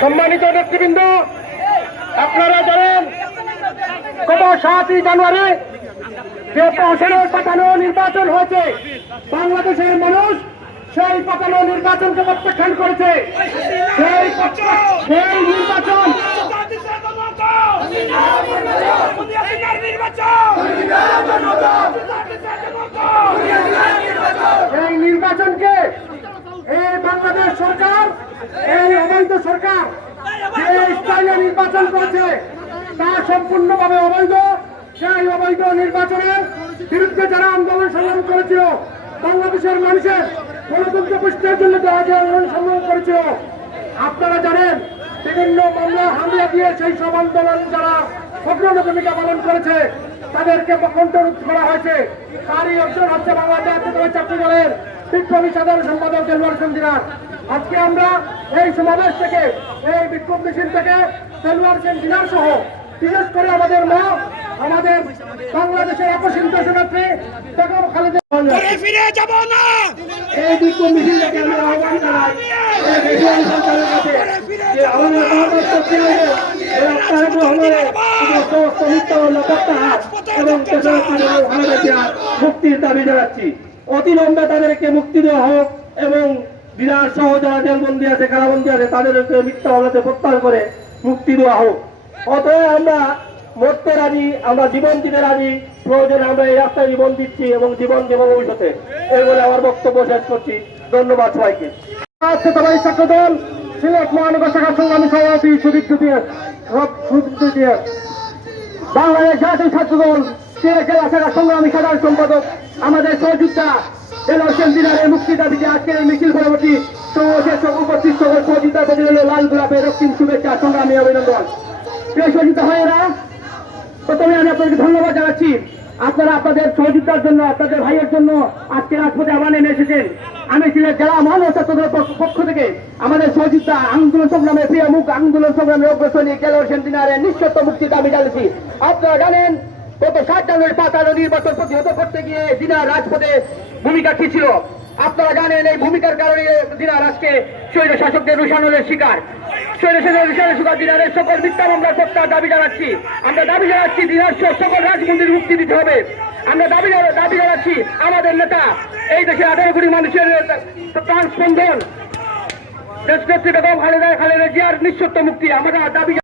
সম্মানিত নেতৃবৃন্দ, আপনারা জানেন গত 7ই জানুয়ারি যে প্রহসনের পাতানো নির্বাচন হয়েছে, বাংলাদেশের মানুষ সেই পাতানো নির্বাচনকে প্রত্যাখ্যান করেছে। সেই নির্বাচন এই নির্বাচনকে এই বাংলাদেশ সরকার, এই অবৈধ সরকার যে স্থানীয় নির্বাচন করেছে তা সম্পূর্ণভাবে অবৈধ। সেই অবৈধ নির্বাচনের বিরুদ্ধে যারা আন্দোলন সংগ্রাম করেছিল, বাংলাদেশের মানুষের গণতন্ত্র প্রতিষ্ঠার জন্য আন্দোলন সংগ্রাম করেছিল, আপনারা জানেন বিভিন্ন মামলা হামলা দিয়ে সেই সব আন্দোলন যারা অগ্রণী ভূমিকা পালন করেছে তাদেরকে কণ্ঠরোধ করা হয়েছে। তারই একজন হচ্ছে বাংলাদেশ জাতীয়তাবাদী ছাত্র দলের বিপ্লবী সাধারণ সম্পাদক দেলোয়ার হোসেন দিনার। আজকে আমরা এই সমাবেশ থেকে, এই বিক্ষোভ মিছিল থেকে দেলোয়ার হোসেন দিনার সহ বিশেষ করে আমাদের মা, আমাদের বাংলাদেশের অপসীম দেশনেত্রী বেগম খালেদা ফিরে যাব না, এই বিক্ষোভ মিছিল থেকে আমরা আহ্বান জানাই সরকারের কাছে যে আমাদের মুক্তির দাবি জানাচ্ছি। অতিলম্বে তাদেরকে মুক্তি দেওয়া হোক এবং বিরাট সহ যারা জেলবন্দি আছে, কারাবন্দি আছে, তাদেরকে মিথ্যা মামলাতে প্রত্যাহার করে মুক্তি দেওয়া হোক। অতএব আমরা মরতে রাজি, আমরা জীবন দিতে রাজি, প্রয়োজনে আমরা এই রাস্তায় জীবন দিচ্ছি এবং জীবন দেব ভবিষ্যতে। এই বলে আমার বক্তব্য শেষ করছি। ধন্যবাদ সবাইকে। ছাত্র দল সিলেট মহানগর শাখার সংগ্রামী সভাপতি সুদীপ দিয়ে, বাংলাদেশ জাতীয় ছাত্র দল সিলেট জেলা শাখার সংগ্রামী সাধারণ সম্পাদক আমাদের সহযোদ্ধা দেলোয়ার হোসেন দিনারের মুক্তি দাবিতে আজকের এই মিছিল পরবর্তী উপস্থিত সহযোদ্ধার প্রতি লাল গোলাপের রক্তিম শুভেচ্ছা, সংগ্রামী অভিনন্দন। প্রিয় সহযোদ্ধা ভাইয়েরা, প্রথমে আমি আপনাদেরকে ধন্যবাদ জানাচ্ছি। আপনারা আপনাদের সহযোদ্ধার জন্য, আপনাদের ভাইয়ের জন্য আজকে রাজপথে আহ্বান এনে এসেছেন। আমি সিলেট জেলা মহানগর ছাত্র দলের পক্ষ থেকে আমাদের সহযোদ্ধা আন্দোলন সংগ্রামের প্রিয় মুখ, আন্দোলন সংগ্রামের অগ্রসৈনিক দেলোয়ার হোসেন দিনারের নিঃশর্ত মুক্তি দাবি জানাচ্ছি। আপনারা জানেন গত 7 জানুয়ারি পাতানো নির্বাচন প্রতিহত করতে গিয়ে দিনার রাজপথে ভূমিকা কি ছিল। আপনারা জানেন এই ভূমিকার কারণে দিনার আজকে স্বৈর শাসকদের রুশানের শিকার। দিনারের সকল মিথ্যা মামলার প্রত্যাহার দাবি জানাচ্ছি। আমরা দাবি জানাচ্ছি দিনার সকল রাজমন্ত্রীর মুক্তি দিতে হবে। আমরা দাবি জানাচ্ছি আমাদের নেতা, এই দেশের 18 কোটি মানুষের প্রাণ স্পন্দন দেশনেত্রী বেগম খালেদা জিয়ার নিঃশর্ত মুক্তি। আমরা দাবি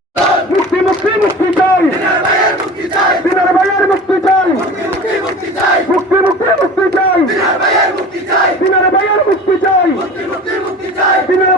মুক্তি মুক্তি মুক্তি চাই, দিনার ভাইয়ের মুক্তি চাই। বিনা